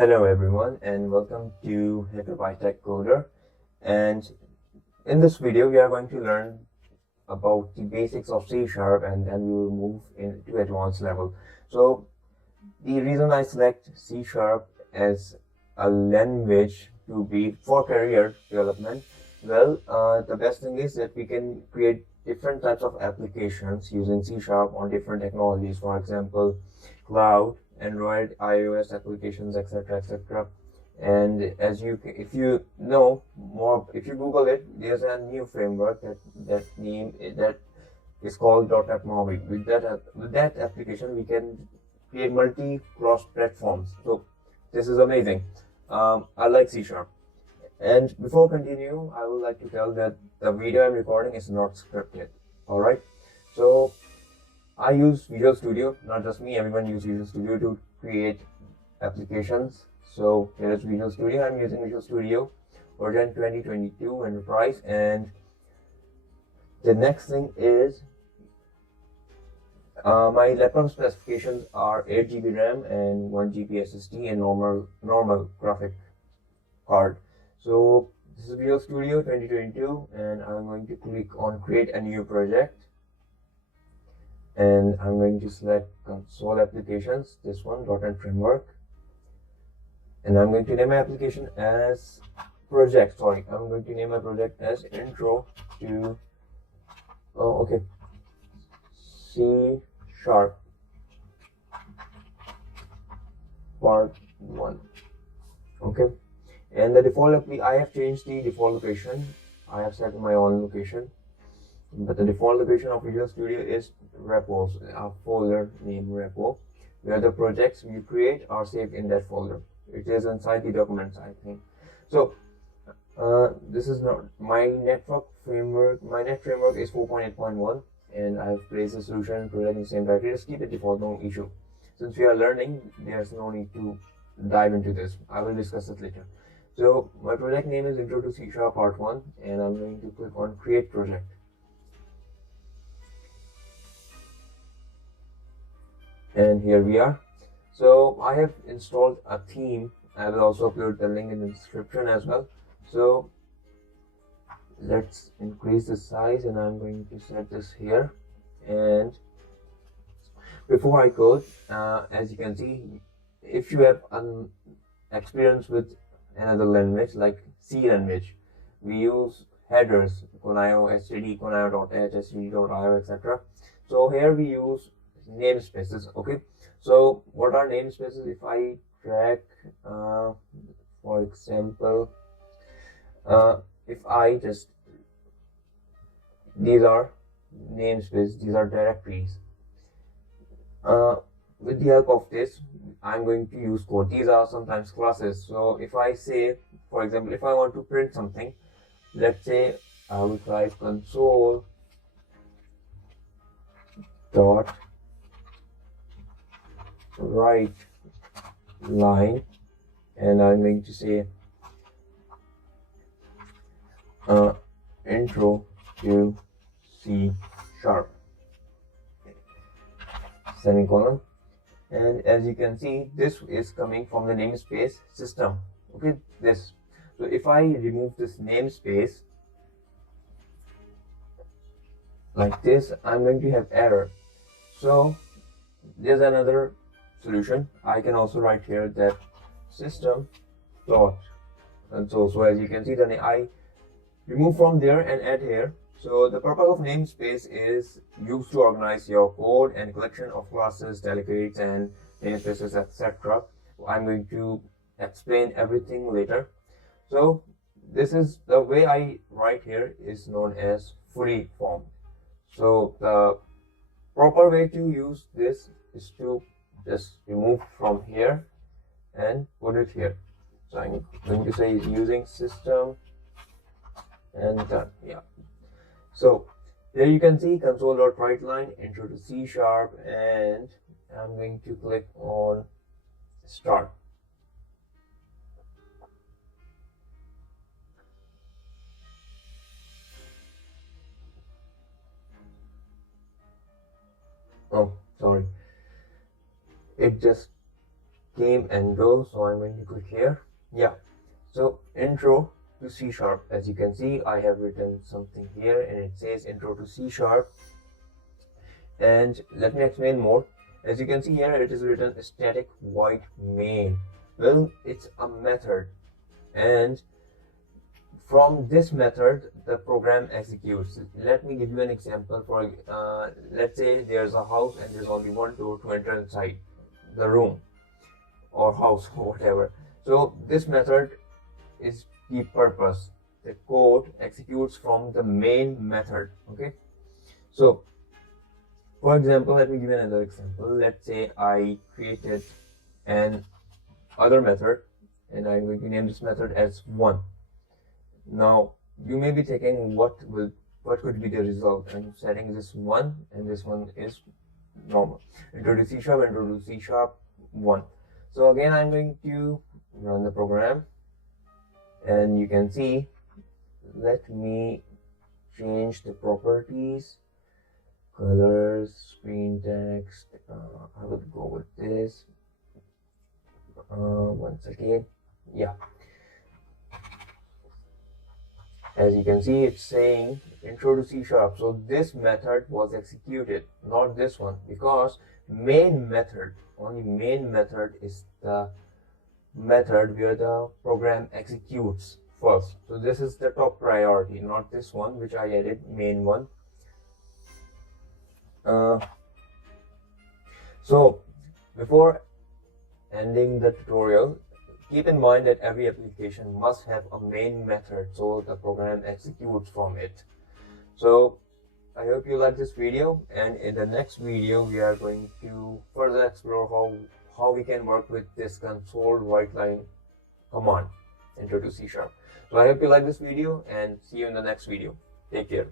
Hello everyone and welcome to Hacker by Tech Coder. And in this video we are going to learn about the basics of C# and then we will move into advanced level. So the reason I select C# as a language to be for career development, the best thing is that we can create different types of applications using C# on different technologies. For example, cloud, Android, iOS applications, etc., etc. And if you know more, if you Google it, there's a new framework that is called .NET MAUI. With that application, we can create multi-cross platforms. So this is amazing. I like C#. And before continue, I would like to tell that the video I'm recording is not scripted. All right. So I use Visual Studio, not just me, everyone uses Visual Studio to create applications. So here is Visual Studio. I'm using Visual Studio version 2022 Enterprise. And the next thing is my laptop specifications are 8 GB RAM and 1 GB SSD and normal graphic card. So this is Visual Studio 2022 and I'm going to click on create a new project. And I'm going to select console applications, this one, .NET Framework. And I'm going to name my application as project. I'm going to name my project as intro to, C# part 1. Okay. And the default, I have changed the default location. I have set my own location. But the default location of Visual Studio is repos, a folder named repo, where the projects we create are saved in that folder. It is inside the documents, I think. So this is not my network framework. My net framework is 4.8.1, and I have placed the solution and project in the same directory. Just keep it default, no issue. Since we are learning, there's no need to dive into this. I will discuss it later. So my project name is Intro to C# Part 1, and I'm going to click on Create Project. And here we are. So I have installed a theme. I will also upload the link in the description as well. So let's increase the size, and I'm going to set this here. And before I code, as you can see, if you have an experience with another language like C language, we use headers, conio, std, conio.h, std.io, etc. So here we use namespaces. Okay, so what are namespaces? If I track, for example, if I just, these are namespaces, these are directories. With the help of this, I'm going to use code. These are sometimes classes. So if I say, for example, if I want to print something, let's say I will type console dot write line, and I'm going to say intro to C#, semicolon. And as you can see, this is coming from the namespace system. Okay, this. So if I remove this namespace like this, I'm going to have error. So there's another solution. I can also write here that system dot console. So as you can see, then I remove from there and add here. So the purpose of namespace is used to organize your code and collection of classes, delegates, and namespaces, etc. I'm going to explain everything later. So this is the way I write here is known as fully formed. So the proper way to use this is to just remove from here and put it here. So I'm going to say using system and done. Yeah. So here you can see Console.WriteLine, Intro to C#, and I'm going to click on Start. Oh, sorry. It just came and go, so I'm going to click here. Yeah, so intro to C sharp. As you can see, I have written something here and it says intro to C sharp. And let me explain more. As you can see here, it is written static void main. Well, it's a method, and from this method the program executes. Let me give you an example. For let's say there's a house and there's only one door to enter inside the room or house or whatever. So this method is the purpose. The code executes from the main method. Okay, so for example, let me give you another example. Let's say I created an other method and I'm going to name this method as 1. Now you may be thinking, what could be the result? I'm setting this 1 and this one is normal. Intro to C sharp, intro to C sharp 1. So again, I'm going to run the program and you can see, let me change the properties, colors, screen text. I will go with this once again. Yeah, as you can see, it's saying intro to C sharp. So this method was executed, not this one, because main method, only main method is the method where the program executes first. So this is the top priority, not this one which I added, main one. So before ending the tutorial, keep in mind that every application must have a main method so the program executes from it. So I hope you like this video, and in the next video we are going to further explore how we can work with this Console.WriteLine command intro to C sharp. So I hope you like this video and see you in the next video. Take care.